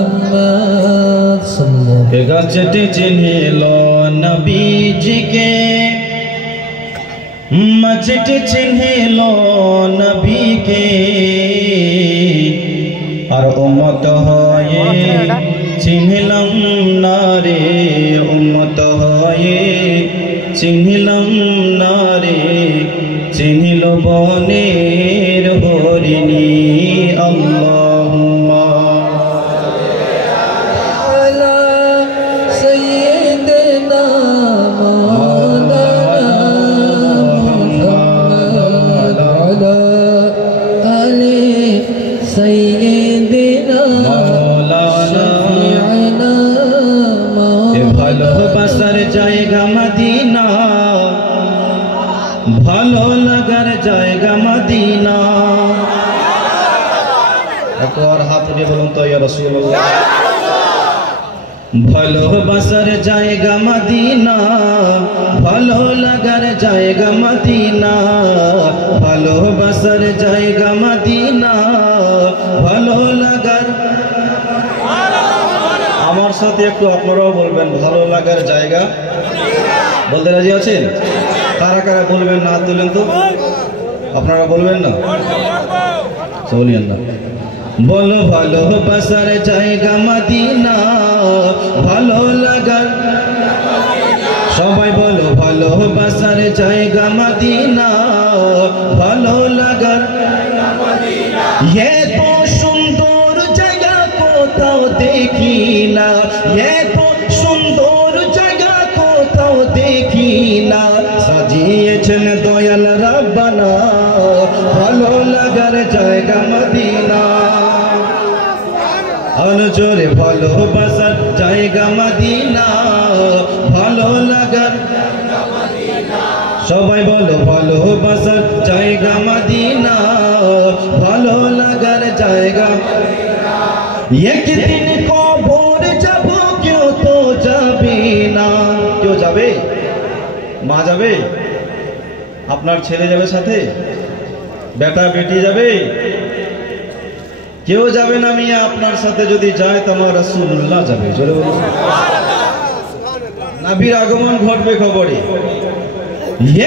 मोहम्मद सल्लल्लाहु गजटी चिन्हिलो नबी के मजटी चिन्हिलो नबी के और उम्मत होए चिन्हिलम नारे उम्मत होए चिन्हिलम नारे चिन्हिलो बनेर हरिणी अल्लाहुम्मा अला सय्यिदना मौलाना मुहम्मद अला आले सय्यिदना मौलाना शफीअना ভালোবাসার জায়গা মদিনা ভালো লাগার জায়গা মদিনা একবার হাত উঠিয়ে বলুন তো ইয়া রাসূলুল্লাহ ভালোবাসার জায়গা মদিনা ভালো লাগার জায়গা মদিনা ভালোবাসার জায়গা মদিনা ভালো লাগার আমার সাথে একটু আপনারাও বলবেন ভালো লাগার জায়গা বলতে রাজি আছেন কারা কারা বলবেন না তুলেন তো আপনারা বলবেন না বলিয়েন না বলো ভালোবাসার জায়গা মদিনা ভালো লাগার সবাই বলো ভালোবাসার জায়গা মদিনা ভালো লাগার এত সুন্দর জায়গা কোথাও দেখি না এত সুন্দর জায়গা কোথাও দেখি না সাজিয়েছেন দয়াল রব্বানা ভালো লাগার জায়গা মদিনা আর জোরে ভালোবাসার জায়গা মদিনা ভালো লাগার সবাই বলো ভালোবাসার জায়গা মদিনা ভালো লাগার জায়গা একদিন কবর যাব কেউ তো যাবে না কেউ যাবে মা যাবে আপনার ছেলে যাবে সাথে বেটা বেটি যাবে কেউ যাবে না মিয়া আপনার সাথে যদি যায় তো আমার রাসূলুল্লাহ যাবে জোরে বলুন নবীর আগমন ঘটবে খবরে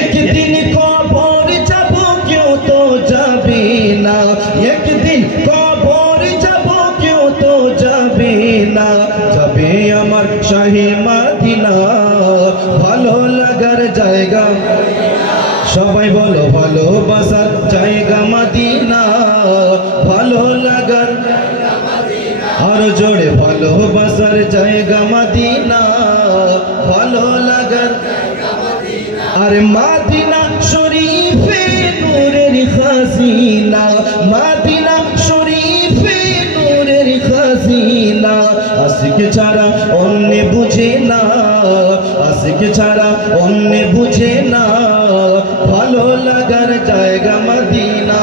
একদিন কবর যাব কেউ তো যাবে না একদিন কবর যাব কেউ তো যাবে না যাবে আমার শাহে মদিনা ভালো লাগার জায়গা সবাই বলো ভালোবাসার জায়গা মদিনা ভালো লাগার আর জোরে ভালোবাসার জায়গা মদিনা ভালো লাগার আরে মদিনা শরীফে নূরের খাজিনা মদিনা শরীফে নূরের খাজিনা আশিক ছাড়া অন্য বুঝে না আশিক ছাড়া অন্য বুঝে না ভালো লাগার জায়গা মদিনা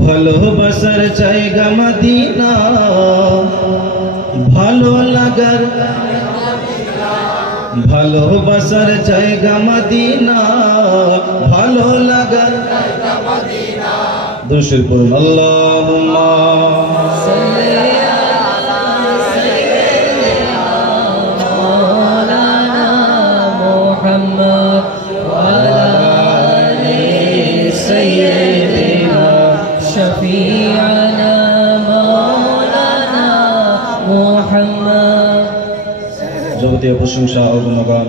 ভালোবাসার জায়গা মদিনা ভালো লাগার ভালোবাসার জায়গা মদিনা ভালো লাগার দুরূদ পড়ুন আল্লাহুম্মা সাল্লি আলা সাইয়্যিদিনা মাওলানা মুহাম্মদ ওয়া আলা আলি সাইয়্যিদিনা शफीअना मौलाना मुहम्मद যাবতীয় প্রশংসা ও গুণগান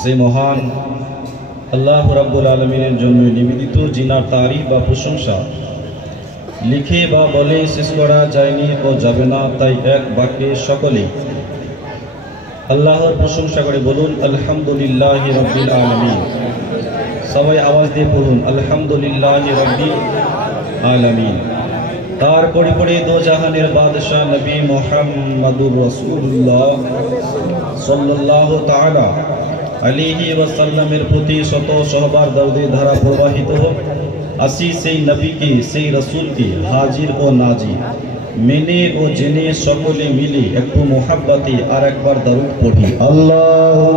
সেই মহান আল্লাহ রাব্বুল আলামিনের জন্য নিবেদিত, জিনার তারিফ বা প্রশংসা লিখে বা বলে শেষ করা যায়নি ও যাবে না, তাই এক বাক্যে সকলে আল্লাহর প্রশংসা করে বলুন আলহামদুলিল্লাহি রাব্বিল আলামিন। সবাই আওয়াজ দিয়ে পড়ুন আলহামদুলিল্লাহি রাব্বিল আলামিন। তারপরে পরে দো জাহানের বাদশাহ নবী মুহাম্মদুর রাসূলুল্লাহ সাল্লাল্লাহু তাআলা আলাইহি ওয়াসাল্লামের প্রতি শত সহবার দরুদের ধারা প্রবাহিত হোক। আসি সেই নবীকে, সেই রসুলকে হাজির ও নাজির মেনে ও জেনে সকলে মিলে একটু মোহাব্বতে আর একবার দরুদ পড়ি। আল্লাহু